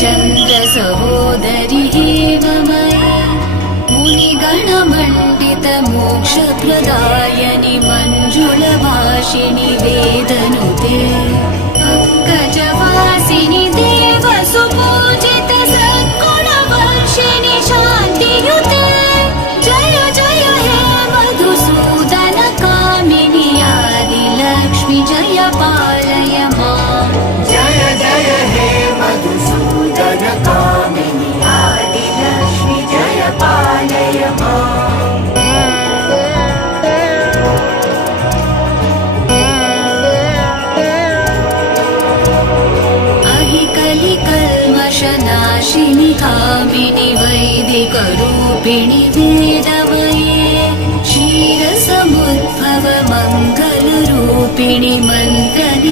चन्द्रसहोदरि एव मयि मुनिगणमण्डितमोक्षप्रदायनि मञ्जुलभाषिणि वेदनुते पंकजवासिनि देवसुपूजित सद्गुणवर्षिणि शान्तियुते जय जय हे मधुसूदन कामिनि आदिलक्ष्मि जय पालय माम् जय जय हे मधुसूदन कामिनि आदिलक्ष्मि जय पालय माम् कलिकल्मषनाशिनि कामिनि वैदिकरूपिणि वेदमये क्षीरसमुद्भव मङ्गलरूपिणि मन्त्र